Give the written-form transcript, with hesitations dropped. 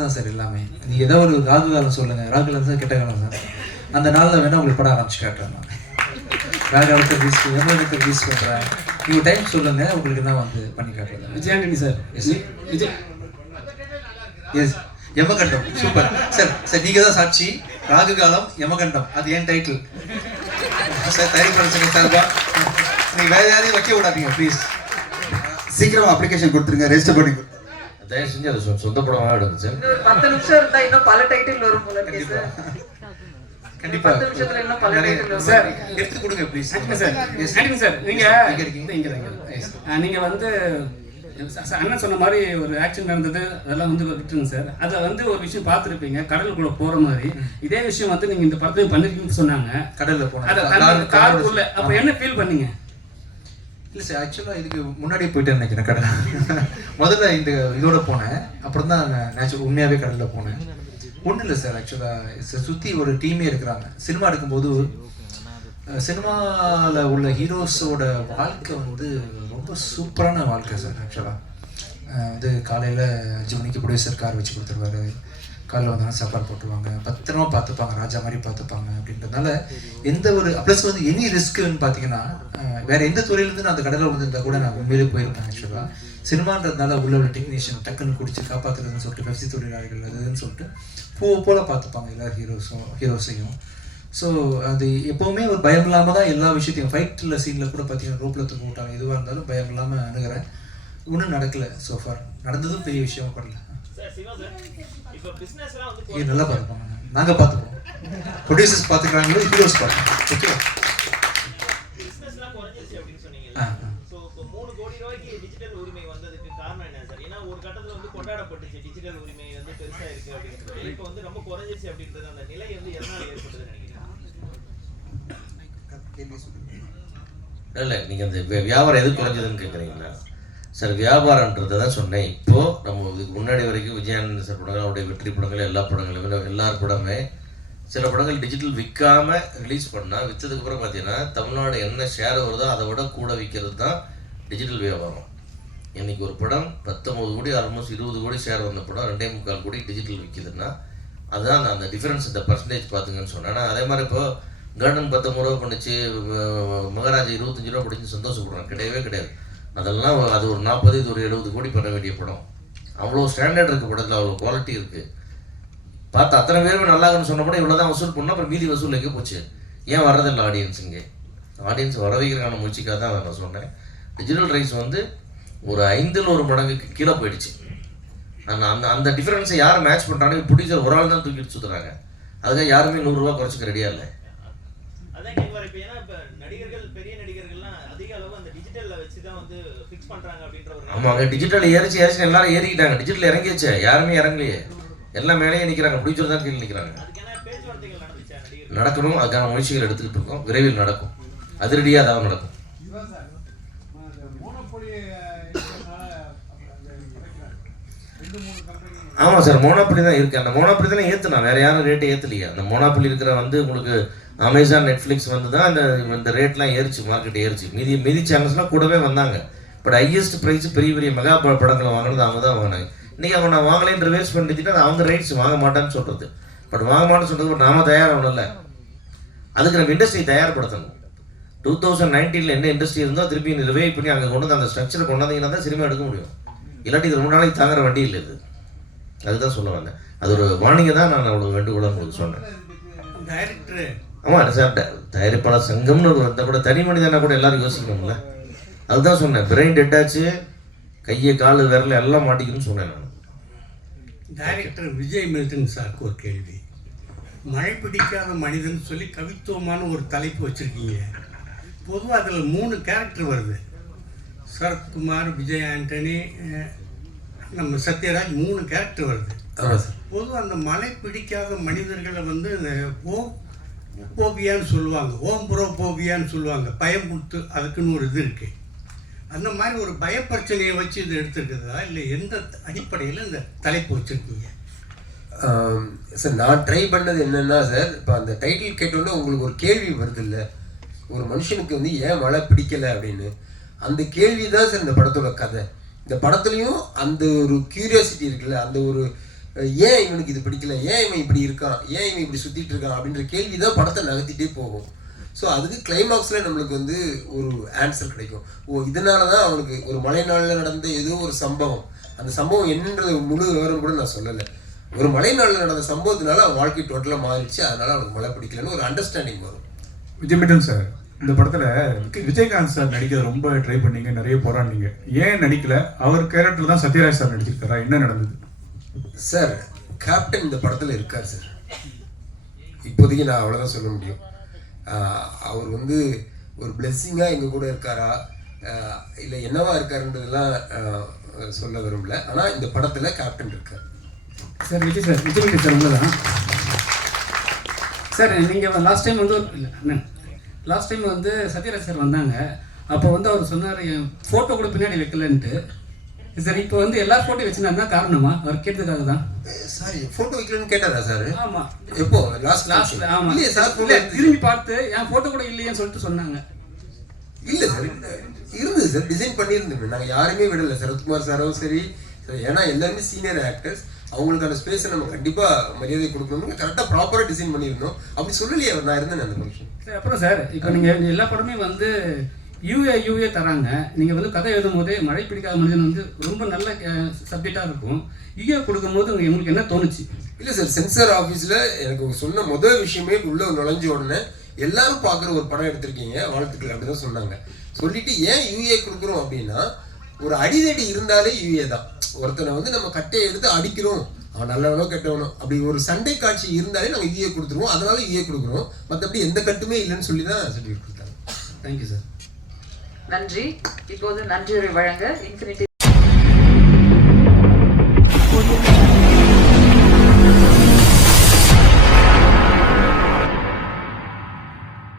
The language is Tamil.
தான் சார் எல்லாமே. நீ ஏதோ ஒரு ராகு காலம் சொல்லுங்க, ராகு காலம் சார் கெட்ட காலம் சார், அந்த நாளில் வேணா உங்களுக்கு படம் ஆரம்பிச்சு காட்டுறேன் நான். ராகு காலத்தை யூஸ் பண்ணுறேன், நீங்கள் டைம் சொல்லுங்க, உங்களுக்கு தான் வந்து பண்ணி காட்டுறேன். விஜயாண்டனி சார். எஸ் யமகண்டம் சூப்பர் சார். சார் நீங்கள் தான் சாட்சி, ராகு காலம் யமகண்டம் அது என் டைட்டில் சார். தயாரிப்பு சார்பா நீங்கள் வேறு யாரையும் வைக்க விடாதீங்க ப்ளீஸ். சீக்கிரம் அப்ளிகேஷன் கொடுத்துருங்க, ரெஜிஸ்டர் பண்ணி கொடுத்துருங்க. தயவு செஞ்சு அது சொந்த படமாக எடுங்க சார். 10 நிமிஷம் இருந்தா இன்னும் பல டைட்டில் வரும் போல இருக்கு சார். கண்டிப்பா 10 நிமிஷத்துல இன்னும் பல டைட்டில் வரும் சார். எடுத்து கொடுங்க ப்ளீஸ் சார். ஆண்டிங்க சார், நீங்க வந்து அண்ணன் சொன்ன மாதிரி ஒரு ஆக்ஷன் நடந்தது, அதெல்லாம் வந்து விட்டுருங்க சார். அதை வந்து ஒரு விஷயம் பார்த்துருப்பீங்க, கடலுக்குள்ள போற மாதிரி. இதே விஷயம் வந்து நீங்க இந்த படத்தையும் பண்ணிருக்கீங்கன்னு சொன்னாங்க. கடல்ல போனேன், அதை காருக்குள்ள அப்ப என்ன ஃபீல் பண்ணீங்க? இல்லை சார், ஆக்சுவலாக இதுக்கு முன்னாடியே போயிட்டேன்னு நினைக்கிறேன் கடல். முதல்ல இந்த இதோட போனேன், அப்புறம் தான் நேச்சுரல் உண்மையாகவே கடலில் போனேன். ஒன்றும் இல்லை சார், ஆக்சுவலாக சுற்றி ஒரு டீமே இருக்கிறாங்க. சினிமா எடுக்கும்போது சினிமாவில் உள்ள ஹீரோஸோட வாழ்க்கை வந்து ரொம்ப சூப்பரான வாழ்க்கை சார். ஆக்சுவலாக வந்து காலையில் 5 மணிக்கு ப்ரொடியூசர் கார் வச்சு கொடுத்துருவாரு, காலையில் வந்தாலும் சாப்பாடு போட்டுருவாங்க, பத்திரமா பார்த்துப்பாங்க, ராஜா மாதிரி பார்த்துப்பாங்க. அப்படின்றதுனால எந்த ஒரு ப்ளஸ் வந்து எனி ரிஸ்க்குன்னு பார்த்தீங்கன்னா வேற எந்த துறையிலேருந்து நான் அந்த கடலில் விழுந்திருந்தா கூட நான் உண்மையிலே போயிருப்பேன். ஆக்சுவலாக சினிமான்றதுனால உள்ள டெக்னீஷியன் டக்குன்னு குடிச்சு காப்பாற்றுறதுன்னு சொல்லிட்டு பெப்சி தொழிலாளிகள் அதுன்னு சொல்லிட்டு போல பார்த்துப்பாங்க எல்லா ஹீரோஸையும். ஸோ அது எப்போவுமே ஒரு பயம் இல்லாமல் தான் எல்லா விஷயத்தையும் ஃபைட்டில் சீனில் கூட பார்த்தீங்கன்னா ரோப்பில் தூக்க விட்டாங்க, எதுவாக இருந்தாலும் பயம் இல்லாமல் அணுகிறேன். ஒன்றும் நடக்கலை சோஃபார், நடந்ததும் பெரிய விஷயமா படல. இது நல்லா பார்த்துப்பாங்க, நாங்கள் பார்த்துப்போம், ப்ரொடியூசர்ஸ் பார்த்துக்கிறாங்களோ ஹீரோஸ் பார்த்துப்போம். ஓகே இல்லை, நீங்கள் அந்த வியாபாரம் எது குறைஞ்சதுன்னு கேட்குறீங்களா சார்? வியாபாரன்றதை தான் சொன்னேன். இப்போது நம்ம இதுக்கு முன்னாடி வரைக்கும் விஜயானந்த் சார் படங்கள், அவருடைய வெற்றி படங்கள், எல்லா படங்களுமே எல்லார் படமே சில படங்கள் டிஜிட்டல் விற்காமல் ரிலீஸ் பண்ணால் விற்றதுக்கப்புறம் பார்த்தீங்கன்னா தமிழ்நாடு என்ன ஷேர் வருதோ அதை விட கூட விற்கிறது தான் டிஜிட்டல் வியாபாரம். இன்றைக்கி ஒரு படம் 19 கோடி ஆல்மோஸ்ட் 20 கோடி ஷேர் வந்த படம் 2.25 கோடி டிஜிட்டல் விற்கிதுன்னா அதுதான் அந்த டிஃப்ரென்ஸ், இந்த பர்சன்டேஜ் பார்த்துங்கன்னு சொன்னேன். ஆனால் அதே மாதிரி இப்போது கார்டன் 19 ரூபா பண்ணிச்சு, மகாராஜா 25 ரூபா படிச்சு சந்தோஷப்படுறாங்க, கிடையவே கிடையாது. அதெல்லாம் அது ஒரு 40 இது ஒரு 70 கோடி பண்ண வேண்டிய படம். அவ்வளோ ஸ்டாண்டர்ட் இருக்குது படத்தில், அவ்வளோ குவாலிட்டி இருக்குது. பார்த்து அத்தனை பேருமே நல்லாகுன்னு சொன்ன படம் இவ்வளோ தான் வசூல் பண்ணால் அப்புறம் மீதி வசூல் எங்கே போச்சு? ஏன் வர்றதில்லை ஆடியன்ஸ்? இங்கே ஆடியன்ஸ் வர வைக்கிறக்கான முயற்சிக்காக தான் நான் சொன்னேன். டிஜிட்டல் ரைஸ் வந்து ஒரு 5ல் 1 மடங்குக்கு கீழே போயிடுச்சு. அந்த அந்த டிஃப்ரென்ஸை யார் மேட்ச் பண்ணுறாங்க? ப்ரொடியூசர் ஒரு ஆள் தான் தூக்கிட்டு சுற்றுறாங்க, அதுக்காக யாருமே 100 ரூபா குறைச்சிக்க ரெடியாக இல்லை. ஆமாங்க, டிஜிட்டல் ஏறிச்சு எல்லாரும் ஏறிக்கிட்டாங்க, டிஜிட்டல் இறங்கிடுச்சு, யாருமே இறங்கலையே, எல்லாம் மேலேயே நிற்கிறாங்க, ப்ரொடியூசர் தான் கீழே நிற்கிறாங்க. நடக்கணும், அதுக்கான முயற்சிகள் எடுத்துக்கிட்டு இருக்கோம், விரைவில் நடக்கும், அதிரடியாக அதாவது நடக்கும். ஆமாம் சார், மோனோபொலி தான் இருக்குது. அந்த மோனோபொலி தானே ஏற்றுனா, வேறு யாரும் ரேட்டை ஏற்றலையே. அந்த மோனோபொலி இருக்கிற வந்து உங்களுக்கு அமேசான், நெட்ஃப்ளிக்ஸ் வந்து தான் இந்த ரேட்லாம் ஏறிச்சு, மார்க்கெட் ஏறிச்சு. மீதி சேனல்ஸ்லாம் கூடவே வந்தாங்க. பட் ஹையஸ்ட் ப்ரைஸ் பெரிய பெரிய மெகா படங்களை வாங்கினது அவங்க தான் வாங்கினாங்க. இன்றைக்கி அவங்க நான் வாங்கலேன்னு ரிவர்ஸ் பண்ணிட்டு அவங்க ரைட்ஸ் வாங்க மாட்டான்னு சொல்கிறது. பட் வாங்க மாட்டேன்னு சொல்கிறது, பட் நாம தயாராகணும்ல, அதுக்கு நம்ம இண்டஸ்ட்ரி தயார்படுத்தணும். 2019 என்ன இண்டஸ்ட்ரி இருந்தோ திருப்பி ரிவைவ் பண்ணி அங்கே கொண்டு வந்து அந்த ஸ்ட்ரக்சரை கொண்டாந்தீங்கன்னா தான் சினிமா எடுக்க முடியும். இல்லாட்டி இது ரொம்ப நாளைக்கு தாங்குற வண்டி இல்லை இது. அதுதான் சொல்ல வந்தேன். அது ஒரு வார்னிங்கை தான் நான் அவ்வளோ வேண்டுகோளாக உங்களுக்கு சொன்னேன். டைரக்டர் ஆமாம் சார், தயாரிப்பாளர் சங்கம்னு ஒரு வந்தால் கூட தனி மனிதனா கூட எல்லாரும் யோசிக்கணும்ல. அதுதான் சொன்னேன், பிரெயின் டெட்டாச்சு, கையை காலு விரல எல்லாம் மாட்டிக்கணும்னு சொன்னேன் நான். டைரக்டர் விஜய் மில்டன் சாருக்கு ஒரு கேள்வி. மழை பிடிக்காத மனிதன் சொல்லி கவித்துவமான ஒரு தலைப்பு வச்சுருக்கீங்க. பொதுவாக அதில் 3 கேரக்டர் வருது. சரத்குமார், விஜய் ஆண்டனி, நம்ம சத்யராஜ், 3 கேரக்டர் வருது. பொதுவாக அந்த மழை பிடிக்காத மனிதர்களை வந்து இந்த போபியான்னு சொல்லுவாங்க, ஓம்புரோபோபியான்னு சொல்லுவாங்க, பயம் கொடுத்து அதுக்குன்னு ஒரு இது இருக்குது. அந்த மாதிரி ஒரு பயப்பிரச்சனையை வச்சு இது எடுத்துருக்குதா, இல்லை எந்த அடிப்படையில் இந்த தலைப்பு வச்சுருக்கீங்க? சார், நான் ட்ரை பண்ணது என்னென்னா சார், இப்போ அந்த டைட்டில் கேட்டோன்னே உங்களுக்கு ஒரு கேள்வி வருது இல்லை, ஒரு மனுஷனுக்கு வந்து ஏன் மழை பிடிக்கலை அப்படின்னு. அந்த கேள்வி தான் சார் இந்த படத்தோட கதை. இந்த படத்துலையும் அந்த ஒரு க்யூரியாசிட்டி இருக்குல்ல, அந்த ஒரு ஏன் இவனுக்கு இது பிடிக்கல, ஏன் இவன் இப்படி இருக்கான், ஏன் இவன் இப்படி சுற்றிட்டு இருக்கான் அப்படின்ற கேள்வி தான் படத்தை நகர்த்திட்டே போகும். ஸோ அதுக்கு கிளைமாக்ஸில் நம்மளுக்கு வந்து ஒரு ஆன்சர் கிடைக்கும். இதனால தான் அவனுக்கு ஒரு மழை நாளில் நடந்த ஏதோ ஒரு சம்பவம், அந்த சம்பவம் என்னன்றது முழு விவரம் கூட நான் சொல்லலை. ஒரு மழை நாளில் நடந்த சம்பவத்தினால அவன் வாழ்க்கை டோட்டலாக மாறிடுச்சு, அதனால அவனுக்கு மழை பிடிக்கலன்னு ஒரு அண்டர்ஸ்டாண்டிங் வரும். விஜய் சார் இந்த படத்தில் விஜயகாந்த் சார் நடிக்க ரொம்ப ட்ரை பண்ணீங்க, நிறைய போராடினீங்க, ஏன் நடிக்கல? அவர் கேரக்டர் தான் சத்யராஜ் சார் நடிச்சிருக்காரா, என்ன நடந்தது சார்? கேப்டன் இந்த படத்தில் இருக்கார் சார், இப்போதைக்கு நான் அவ்வளோதான் சொல்ல முடியும். அவர் வந்து ஒரு பிளெஸ்ஸிங்காக எங்கள் கூட இருக்காரா இல்லை என்னவா இருக்காருன்றதெல்லாம் சொல்ல விரும்பல. ஆனால் இந்த படத்தில் கேப்டன் இருக்கார். சார் விஜய் சார் உங்களை தான் சார். நீங்கள் லாஸ்ட் டைம் வந்து இல்லை அண்ணன், லாஸ்ட் டைம் வந்து சத்யராஜ் சார் வந்தாங்க, அப்போ வந்து அவர் சொன்னார் என் ஃபோட்டோ கூட பின்னாடி வைக்கலன்ட்டு. சார் இப்போ வந்து எல்லா ஃபோட்டோ வச்சுருந்தா காரணமா? அவர் கேட்டதுக்காக தான். சாரி, ஃபோட்டோ வைக்கலன்னு கேட்டாரா சார்? ஆமாம். எப்போ? லாஸ்ட் ஆமாம். இல்லையே சார், இல்லை திரும்பி பார்த்து என் ஃபோட்டோ கூட இல்லையேன்னு சொல்லிட்டு சொன்னாங்க. இல்லை சார், இருந்தது சார், டிசைன் பண்ணியிருந்தோம். நாங்கள் யாருமே விடலை, சரத்குமார் சாரும் சரி, ஏன்னா எல்லாருமே சீனியர் ஆக்டர்ஸ், அவங்களுக்கான ஸ்பேஸை நம்ம கண்டிப்பாக மரியாதை கொடுக்கணும்னு கரெக்டாக ப்ராப்பராக டிசைன் பண்ணியிருந்தோம். அப்படி சொல்லலையே அவர், நான் இருந்தேன் அந்த ஃபங்க்ஷன். சார் அப்புறம் சார் இப்போ நீங்கள் எல்லா படமே வந்து யூஏ தராங்க. நீங்கள் வந்து கதை எழுதும் போதே மழை பிடிக்காத மனிதன் வந்து ரொம்ப நல்ல சப்ஜெக்டாக இருக்கும். யூஏ கொடுக்கும்போது உங்களுக்கு என்ன தோணுச்சு? இல்லை சார், சென்சார் ஆஃபீஸில் எனக்கு சொன்ன முதல் விஷயமே உள்ளே நுழைஞ்ச உடனே எல்லாரும் பார்க்குற ஒரு படம் எடுத்திருக்கீங்க, வாழ்த்துக்கள் அப்படி தான் சொன்னாங்க. சொல்லிட்டு ஏன் யூஏ கொடுக்குறோம் அப்படின்னா, ஒரு அடிதடி இருந்தாலே யூஏ தான். ஒருத்தனை வந்து நம்ம கட்டையை எடுத்து அடிக்கிறோம், அவன் நல்லவனோ கெட்டவனோ, அப்படி ஒரு சண்டை காட்சி இருந்தாலே நாங்கள் யூஏ கொடுத்துருவோம், அதனால யூஏ கொடுக்குறோம். மற்றபடி எந்த கட்டுமே இல்லைன்னு சொல்லி தான் சர்டிஃபிகேட் கொடுத்தாங்க. Thank you sir. நன்றி. இப்போது நன்றியுரை வழங்க இன்ஃபினிட்டி